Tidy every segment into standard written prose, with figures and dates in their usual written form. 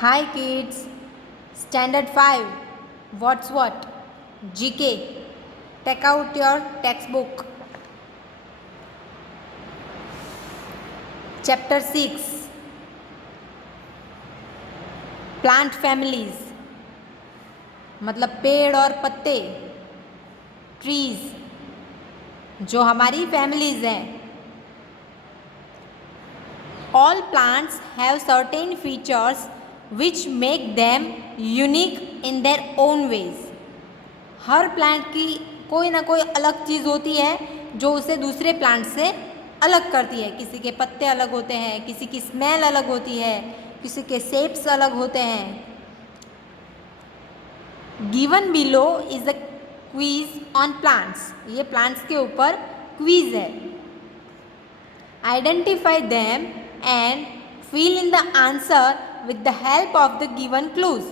Hi kids, Standard 5, What's What? GK. Take out your textbook. Chapter 6, Plant Families. मतलब पेड़ और पत्ते, trees, जो हमारी फैमिलीज हैं. All plants have certain features which make them unique in their own ways. Her plant की कोई ना कोई अलग चीज़ होती है जो उसे दूसरे प्लांट से अलग करती है. किसी के पत्ते अलग होते हैं, किसी की स्मेल अलग होती है, किसी के शेप्स अलग होते हैं. Given below is a quiz on plants. ये प्लांट्स के ऊपर क्विज है. Identify them and fill in the answer with the help of the given clues.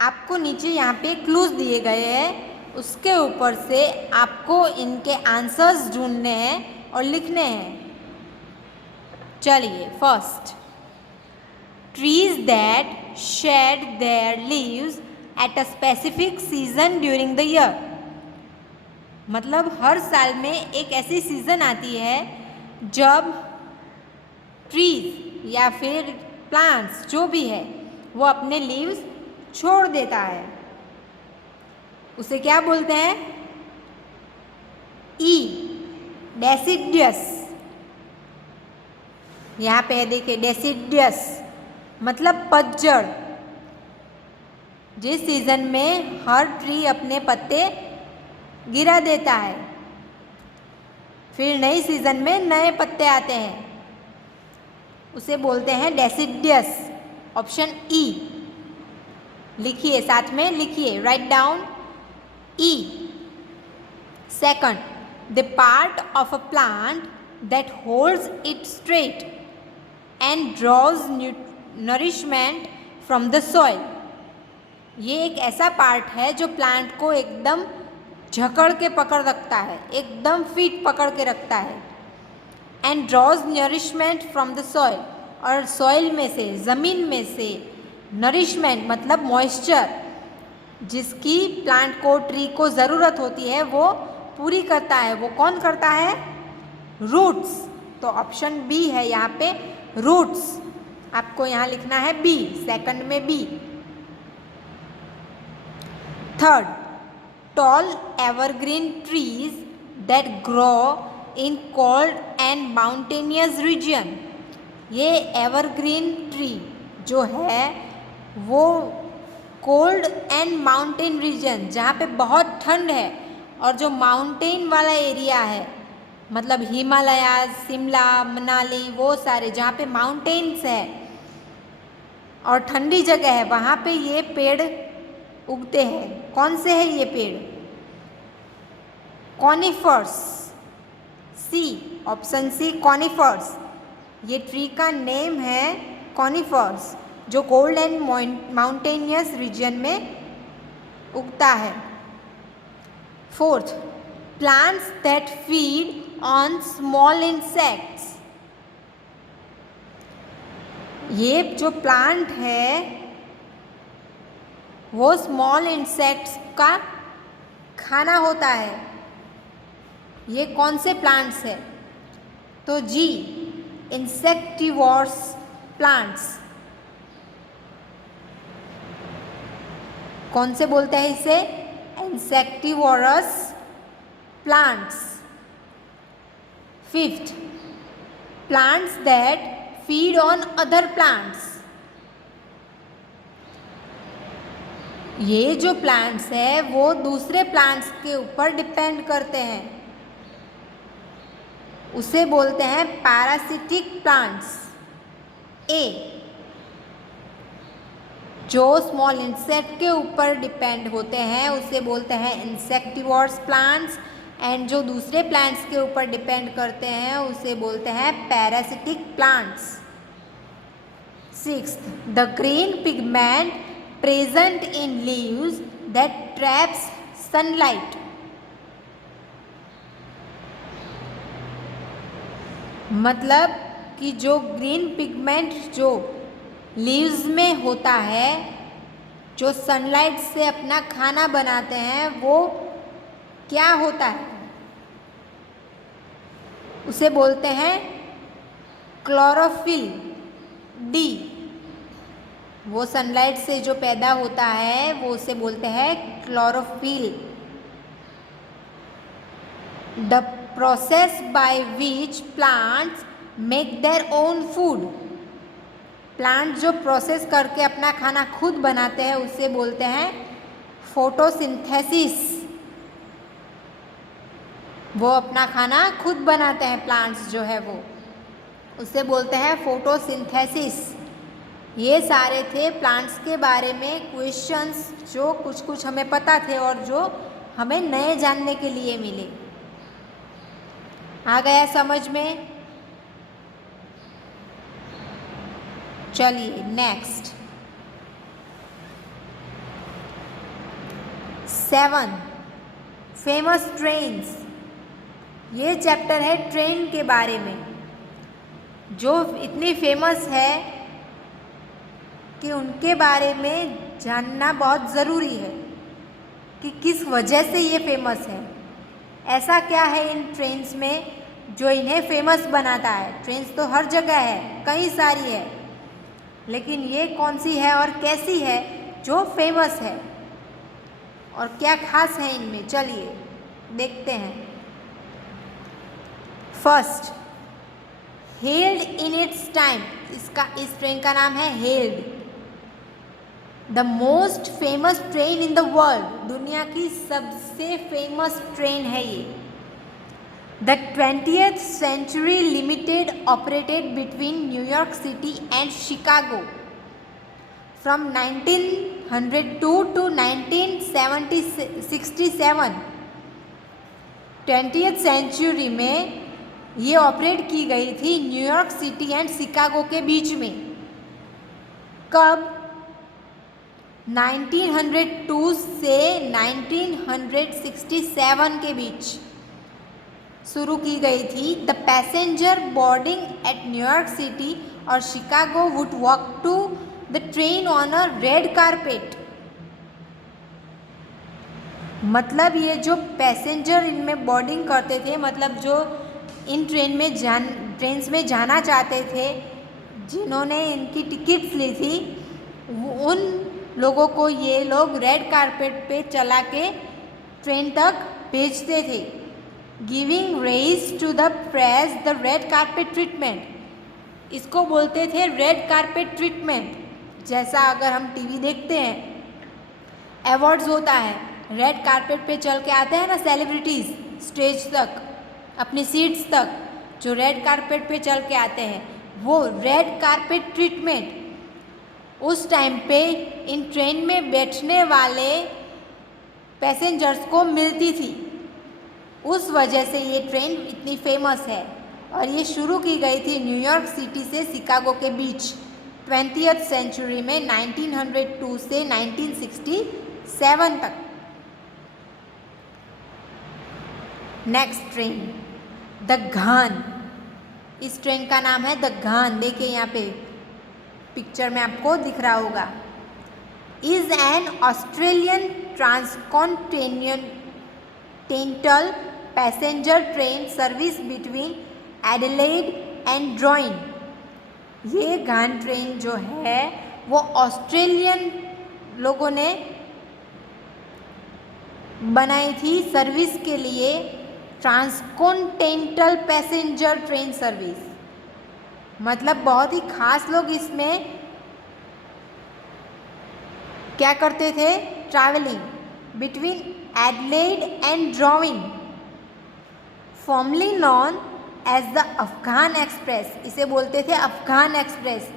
आपको नीचे यहाँ पे क्लूज दिए गए हैं, उसके ऊपर से आपको इनके आंसर्स ढूंढने हैं और लिखने हैं. चलिए, first, trees that shade there leaves at a specific season during the year. मतलब हर साल में एक ऐसी सीजन आती है जब ट्रीज या फिर प्लांट्स जो भी है वो अपने लीव्स छोड़ देता है. उसे क्या बोलते हैं? ई, डेसिडियस. यहाँ पे देखिए डेसिडियस मतलब पतझड़. जिस सीजन में हर ट्री अपने पत्ते गिरा देता है, फिर नई सीजन में नए पत्ते आते हैं, उसे बोलते हैं डेसिडियस. ऑप्शन ई लिखिए, साथ में लिखिए, write down E. Second, the part of a plant that holds it straight and draws nourishment from the soil. ये एक ऐसा पार्ट है जो प्लांट को एकदम जकड़ के पकड़ रखता है, एकदम फिट पकड़ के रखता है. And draws nourishment from the soil, और सॉइल में से, ज़मीन में से, नरिशमेंट मतलब मॉइस्चर, जिसकी प्लांट को, ट्री को ज़रूरत होती है वो पूरी करता है. वो कौन करता है? रूट्स. तो ऑप्शन बी है यहाँ पे, रूट्स. आपको यहाँ लिखना है बी, सेकंड में B. Third, tall evergreen trees that grow in cold and mountainous region. ये evergreen tree जो है वो cold and mountain region, जहाँ पे बहुत ठंड है, और जो माउंटेन वाला एरिया है, मतलब हिमालय, शिमला, मनाली, वो सारे जहाँ पे माउंटेन्स है और ठंडी जगह है, वहाँ पे ये पेड़ उगते हैं. कौन से है ये पेड़? कॉनिफर्स. सी, ऑप्शन सी, कॉनिफर्स. ये ट्री का नेम है कॉनिफर्स, जो कोल्ड एंड माउंटेनियस रीजन में उगता है. Fourth, plants that feed on small insects. ये जो प्लांट है वो स्मॉल इंसेक्ट्स का खाना होता है. ये कौन से प्लांट्स है? तो जी, इंसेक्टिवोर्स प्लांट्स. कौन से बोलते हैं इसे? Insectivorous plants. Fifth, plants that feed on other plants. ये जो प्लांट्स है वो दूसरे प्लांट्स के ऊपर डिपेंड करते हैं, उसे बोलते हैं पैरासिटिक प्लांट्स. ए, जो स्मॉल इंसेक्ट के ऊपर डिपेंड होते हैं उसे बोलते हैं इंसेक्टिवोर्स प्लांट्स, एंड जो दूसरे प्लांट्स के ऊपर डिपेंड करते हैं उसे बोलते हैं parasitic plants. Sixth, the green pigment present in leaves that traps sunlight. मतलब कि जो ग्रीन पिगमेंट जो लीव्स में होता है, जो सनलाइट से अपना खाना बनाते हैं, वो क्या होता है? उसे बोलते हैं क्लोरोफिल। डी, वो सनलाइट से जो पैदा होता है वो उसे बोलते हैं chlorophyll. The process by which plants make their own food. Plant जो प्रोसेस करके अपना खाना खुद बनाते हैं उसे बोलते हैं फोटोसिंथेसिस। वो अपना खाना खुद बनाते हैं, प्लांट्स जो है वो, उसे बोलते हैं फोटोसिंथेसिस। ये सारे थे प्लांट्स के बारे में क्वेश्चंस जो कुछ कुछ हमें पता थे और जो हमें नए जानने के लिए मिले। आ गया समझ में? चलिए नेक्स्ट 7 फेमस ट्रेन्स। ये चैप्टर है ट्रेन के बारे में, जो इतनी फेमस है कि उनके बारे में जानना बहुत ज़रूरी है कि किस वजह से ये फेमस है। ऐसा क्या है इन ट्रेन्स में जो इन्हें फेमस बनाता है? ट्रेन्स तो हर जगह है, कई सारी है, लेकिन ये कौन सी है और कैसी है जो फेमस है, और क्या खास है इनमें? चलिए देखते हैं। First, held in its time. इस ट्रेन का नाम है held. The most famous train in the world, दुनिया की सबसे फेमस ट्रेन है ये। The 20th century limited operated between New York city and Chicago from 1902 to 1967। 20th century में ये ऑपरेट की गई थी न्यूयॉर्क सिटी एंड शिकागो के बीच में। कब? 1902 से 1967 के बीच शुरू की गई थी। The passenger boarding at New York City और Chicago would walk to the train on a red carpet. मतलब ये जो पैसेंजर इनमें बोर्डिंग करते थे, मतलब जो इन ट्रेन्स में जाना चाहते थे, जिन्होंने इनकी टिकट्स ली थी, उन लोगों को ये लोग रेड कारपेट पे चला के ट्रेन तक भेजते थे। Giving rise to the press the red carpet treatment. इसको बोलते थे रेड कारपेट ट्रीटमेंट। जैसा अगर हम टीवी देखते हैं, अवार्ड्स होता है, रेड कारपेट पे चल के आते हैं ना सेलिब्रिटीज़, स्टेज तक, अपनी सीट्स तक, जो रेड कारपेट पे चल के आते हैं, वो रेड कारपेट ट्रीटमेंट उस टाइम पे इन ट्रेन में बैठने वाले पैसेंजर्स को मिलती थी। उस वजह से ये ट्रेन इतनी फेमस है, और ये शुरू की गई थी न्यूयॉर्क सिटी से शिकागो के बीच 20th सेंचुरी में 1902 से 1967 तक। नेक्स्ट ट्रेन द घान। इस ट्रेन का नाम है द घान। देखिए यहाँ पे पिक्चर में आपको दिख रहा होगा। Is an Australian transcontinental passenger train service between Adelaide and Darwin. ये घान ट्रेन जो है वो ऑस्ट्रेलियन लोगों ने बनाई थी सर्विस के लिए, ट्रांसकॉन्टिनेंटल पैसेंजर ट्रेन सर्विस। मतलब बहुत ही खास लोग इसमें क्या करते थे? Travelling between Adelaide and Darwin, formerly known as the Afghan Express. इसे बोलते थे Afghan Express.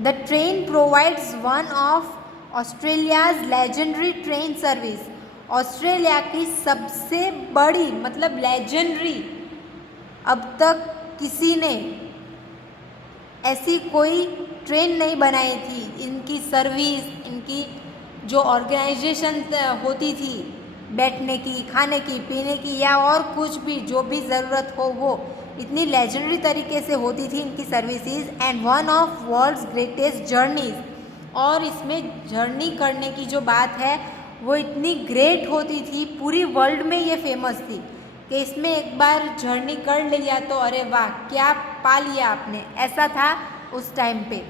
The train provides one of Australia's legendary train service. Australia की सबसे बड़ी, मतलब लेजेंडरी, अब तक किसी ने ऐसी कोई ट्रेन नहीं बनाई थी। इनकी सर्विस, इनकी जो ऑर्गेनाइजेशन होती थी, बैठने की, खाने की, पीने की या और कुछ भी जो भी ज़रूरत हो वो इतनी लेजेंडरी तरीके से होती थी इनकी services. And one of world's greatest journeys, और इसमें जर्नी करने की जो बात है वो इतनी ग्रेट होती थी, पूरी वर्ल्ड में ये फेमस थी कि इसमें एक बार जर्नी कर लिया तो अरे वाह क्या पा लिया आपने, ऐसा था उस टाइम पे।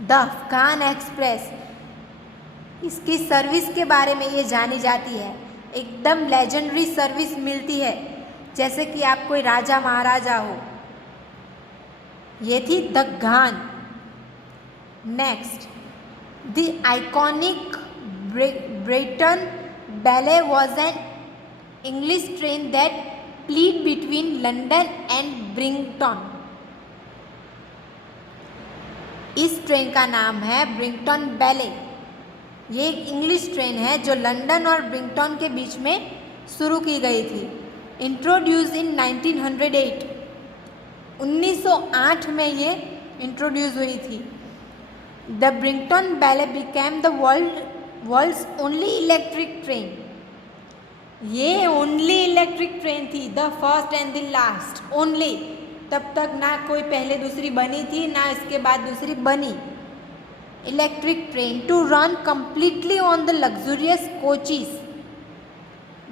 द अफगान एक्सप्रेस, इसकी सर्विस के बारे में ये जानी जाती है, एकदम लेजेंडरी सर्विस मिलती है, जैसे कि आप कोई राजा महाराजा हो। ये थी the gun. Next, the iconic Brighton Belle was an English train that plied between London and Brighton. इस ट्रेन का नाम है ब्रिंगटन बैले। ये एक इंग्लिश ट्रेन है जो लंदन और ब्रिंगटन के बीच में शुरू की गई थी। इंट्रोड्यूस इन 1908, 1908 में ये इंट्रोड्यूस हुई थी। The Brighton Belle became the world's only electric train. ये ओनली इलेक्ट्रिक ट्रेन थी, the first and the last, only. तब तक ना कोई पहले दूसरी बनी थी ना इसके बाद दूसरी बनी। Electric train to run completely on the luxurious coaches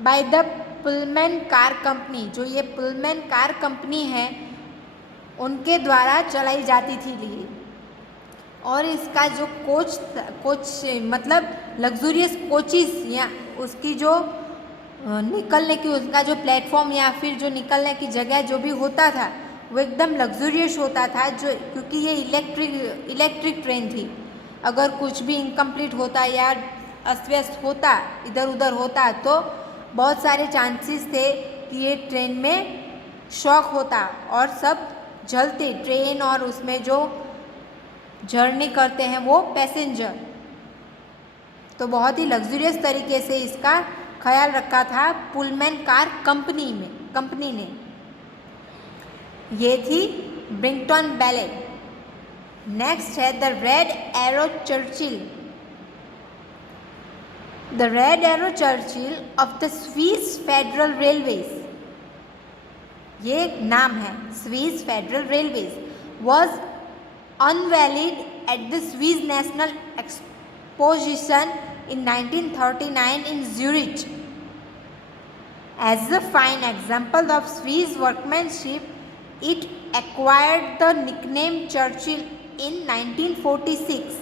by the Pullman car company. जो ये पुलमैन कार कंपनी है उनके द्वारा चलाई जाती थी लिए। और इसका जो कोच मतलब लग्जूरियस कोचिस या उसकी जो निकलने की उसका जो प्लेटफॉर्म या फिर जो निकलने की जगह जो भी होता था वो एकदम लग्जूरियस होता था, जो क्योंकि ये इलेक्ट्रिक ट्रेन थी। अगर कुछ भी इनकम्प्लीट होता या अस्त व्यस्त होता, इधर उधर होता, तो बहुत सारे चांसेस थे कि ये ट्रेन में शॉक होता और सब जलते, ट्रेन और उसमें जो जर्नी करते हैं वो पैसेंजर। तो बहुत ही लग्जूरियस तरीके से इसका ख्याल रखा था पुलमैन कार कंपनी ने। ये थी ब्रिंगटन बैले। नेक्स्ट है the Red Arrow Churchill. The Red Arrow Churchill of the Swiss Federal Railways, ये नाम है Swiss Federal Railways, was unveiled at the Swiss National Exposition in 1939 in Zurich. As a fine example of Swiss workmanship, it acquired the nickname Churchill in 1946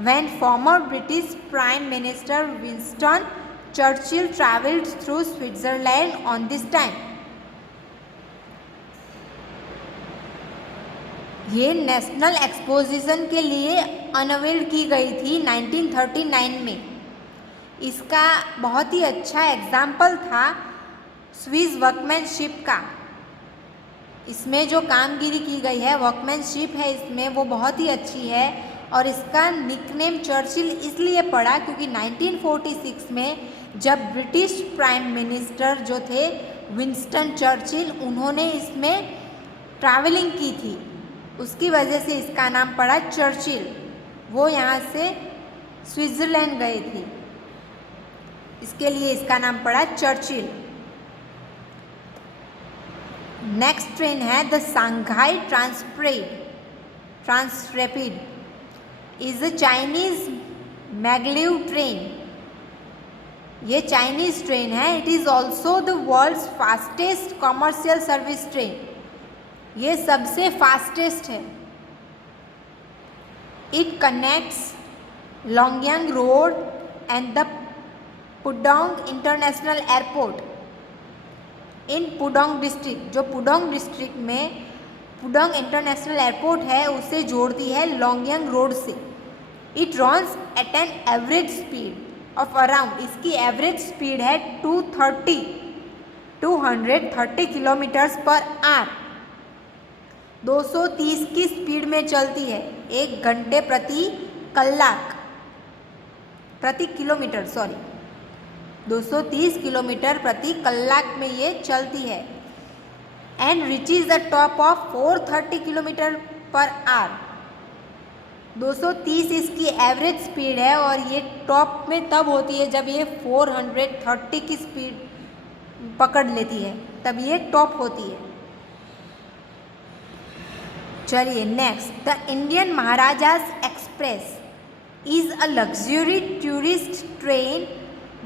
when former British Prime Minister Winston Churchill travelled through Switzerland on this time. ये national exposition के लिए unveiled की गई थी 1939 में। इसका बहुत ही अच्छा एग्जाम्पल था स्विस वर्कमैनशिप का। इसमें जो कामगिरी की गई है, वर्कमैनशिप है इसमें, वो बहुत ही अच्छी है। और इसका निकनेम चर्चिल इसलिए पड़ा क्योंकि 1946 में जब ब्रिटिश प्राइम मिनिस्टर जो थे विंस्टन चर्चिल, उन्होंने इसमें ट्रैवलिंग की थी, उसकी वजह से इसका नाम पड़ा चर्चिल। वो यहाँ से स्विट्ज़रलैंड गए थे, इसके लिए इसका नाम पड़ा चर्चिल। नेक्स्ट ट्रेन है the Shanghai Transrapid, is a Chinese maglev train. ये चाइनीज ट्रेन है। It is also the world's fastest commercial service train. ये सबसे फास्टेस्ट है। It connects Longyang Road and the Pudong International Airport in Pudong District. जो Pudong District में Pudong International Airport है उसे जोड़ती है लॉन्गयांग रोड से। It runs at an average speed of around, इसकी एवरेज स्पीड है 230 किलोमीटर्स पर आवर। 230 की स्पीड में चलती है, 1 घंटे प्रति किलोमीटर 230 किलोमीटर प्रति कलाक में ये चलती है। And reaches the top of 430 kilometre per our. 230 इसकी एवरेज स्पीड है और ये टॉप में तब होती है जब ये 430 की स्पीड पकड़ लेती है, तब ये टॉप होती है। चलिए next, the Indian Maharajas Express is a luxury tourist train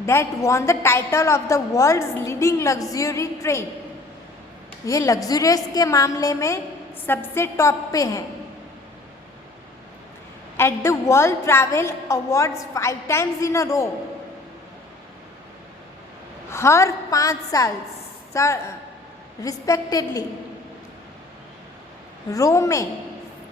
that won the title of the world's leading luxury train। ये लग्जूरियस के मामले में सबसे टॉप पे है। At the World Travel Awards 5 times in a row, हर 5 साल रिस्पेक्टेडली रो में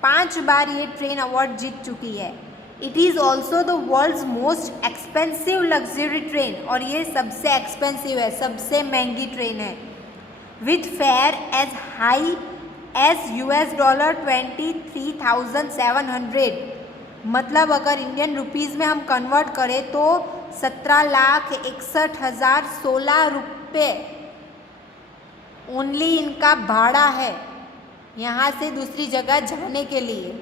5 बार ये ट्रेन अवार्ड जीत चुकी है। It is also the world's most expensive luxury train, और ये सबसे एक्सपेंसिव है, सबसे महंगी ट्रेन है। With fare as high as $23,700, मतलब अगर इंडियन रुपीज़ में हम कन्वर्ट करें तो 17,61,016 रुपये ओनली इनका भाड़ा है यहाँ से दूसरी जगह जाने के लिए।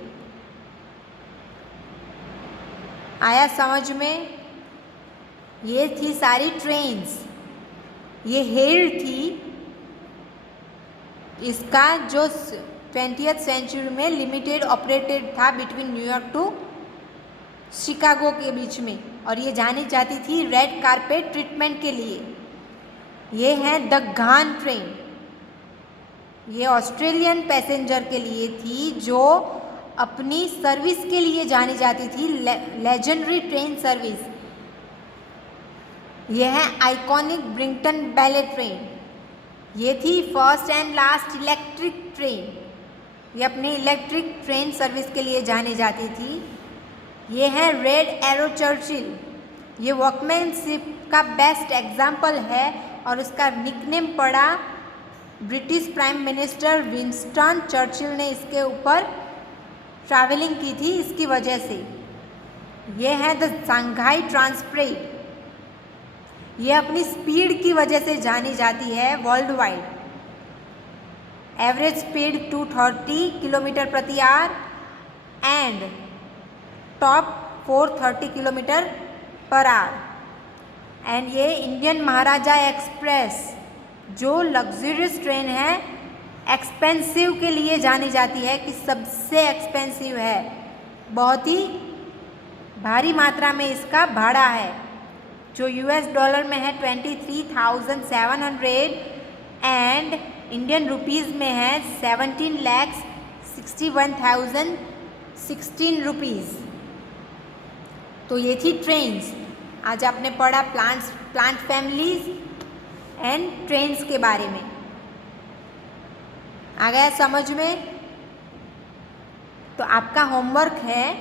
आया समझ में? ये थी सारी ट्रेन्स। ये हेल्ड थी, इसका जो 20th सेंचुरी में लिमिटेड ऑपरेटेड था बिटवीन न्यूयॉर्क टू शिकागो के बीच में, और ये जानी जाती थी रेड कारपेट ट्रीटमेंट के लिए। ये है द घान ट्रेन। ये ऑस्ट्रेलियन पैसेंजर के लिए थी जो अपनी सर्विस के लिए जानी जाती थी, लेजेंडरी ट्रेन सर्विस। यह है आइकॉनिक ब्रिंगटन बैले ट्रेन। ये थी first and last electric train. ये अपनी इलेक्ट्रिक ट्रेन सर्विस के लिए जानी जाती थी। ये है रेड एरो चर्चिल। ये वर्कमैनशिप का बेस्ट एग्जाम्पल है और उसका निकनेम पड़ा British prime minister Winston Churchill ने इसके ऊपर ट्रैवलिंग की थी इसकी वजह से। ये है द शंघाई ट्रांसप्रेट। ये अपनी स्पीड की वजह से जानी जाती है world wide. Average speed 230 kilometre प्रति hour and top 430 kilometre per hour. And ये इंडियन महाराजा एक्सप्रेस जो लग्जरियस ट्रेन है, एक्सपेंसिव के लिए जानी जाती है कि सबसे एक्सपेंसिव है, बहुत ही भारी मात्रा में इसका भाड़ा है जो $US में है 23,700 एंड इंडियन रुपीज़ में है 17,61,016 रुपीज़। तो ये थी ट्रेन्स। आज आपने पढ़ा प्लांट फैमिलीज एंड ट्रेन्स के बारे में। आ गया समझ में? तो आपका होमवर्क है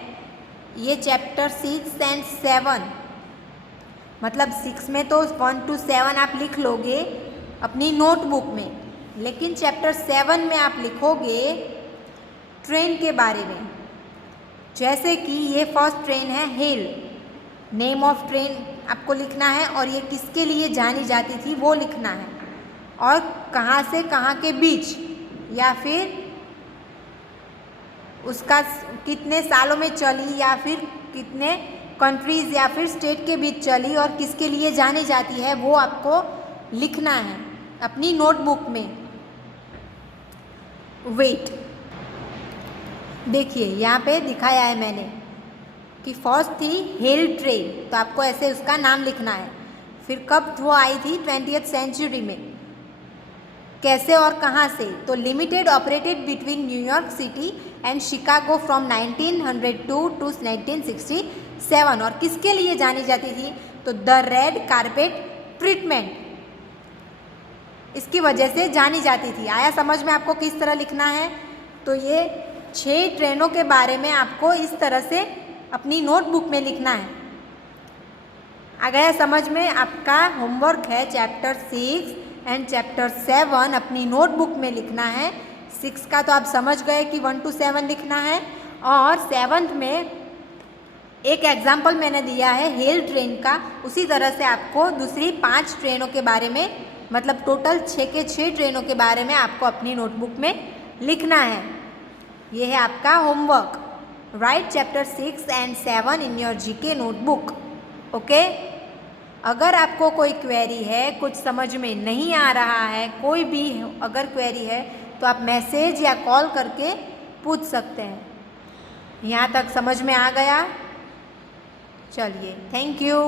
ये चैप्टर 6 एंड 7, मतलब 6 में तो 1 to 7 आप लिख लोगे अपनी नोटबुक में, लेकिन चैप्टर 7 में आप लिखोगे ट्रेन के बारे में। जैसे कि ये फर्स्ट ट्रेन है हेल, नेम ऑफ ट्रेन आपको लिखना है और ये किसके लिए जानी जाती थी वो लिखना है, और कहाँ से कहाँ के बीच या फिर उसका कितने सालों में चली या फिर कितने कंट्रीज़ या फिर स्टेट के बीच चली और किसके लिए जानी जाती है वो आपको लिखना है अपनी नोटबुक में। वेट, देखिए यहाँ पे दिखाया है मैंने कि फर्स्ट थी हेल ट्रेन, तो आपको ऐसे उसका नाम लिखना है। फिर कब वो आई थी 20th सेंचुरी में, कैसे और कहाँ से, तो limited operated between New York city and Chicago from 1902 to 1967, और किसके लिए जानी जाती थी, तो द रेड कारपेट ट्रीटमेंट, इसकी वजह से जानी जाती थी। आया समझ में आपको किस तरह लिखना है? तो ये 6 ट्रेनों के बारे में आपको इस तरह से अपनी नोटबुक में लिखना है। आ गया समझ में? आपका होमवर्क है चैप्टर 6 एंड चैप्टर 7 अपनी नोटबुक में लिखना है। 6 का तो आप समझ गए कि 1 to 7 लिखना है, और 7th में एक एग्जाम्पल मैंने दिया है हेल ट्रेन का, उसी तरह से आपको दूसरी 5 ट्रेनों के बारे में, मतलब टोटल 6 के 6 ट्रेनों के बारे में आपको अपनी नोटबुक में लिखना है। ये है आपका homework. Right chapter 6 and 7 in your GK notebook. Okay, अगर आपको कोई क्वेरी है, कुछ समझ में नहीं आ रहा है, कोई भी अगर क्वेरी है तो आप मैसेज या कॉल करके पूछ सकते हैं। यहाँ तक समझ में आ गया? चलिए, थैंक यू।